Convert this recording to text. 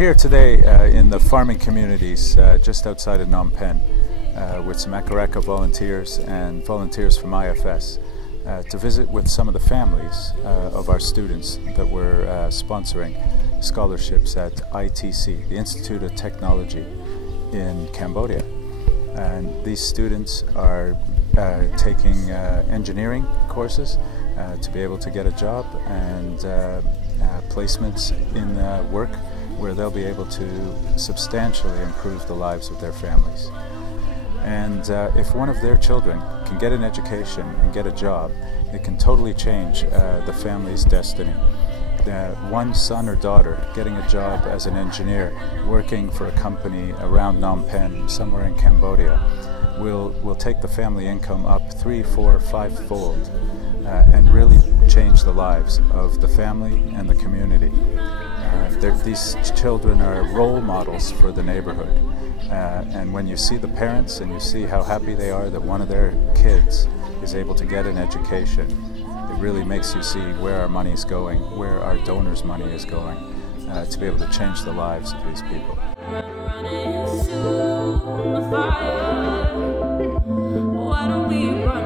here today in the farming communities just outside of Phnom Penh with some Akaraka volunteers and volunteers from IFS to visit with some of the families of our students that we're sponsoring scholarships at ITC, the Institute of Technology in Cambodia. And these students are taking engineering courses to be able to get a job and placements in work where they'll be able to substantially improve the lives of their families. And if one of their children can get an education and get a job, it can totally change the family's destiny. One son or daughter getting a job as an engineer working for a company around Phnom Penh, somewhere in Cambodia, will take the family income up 3, 4, 5-fold and really change the lives of the family and the community. These children are role models for the neighborhood, and when you see the parents and you see how happy they are that one of their kids is able to get an education, it really makes you see where our money is going, where our donors' money is going, to be able to change the lives of these people. Why don't we run?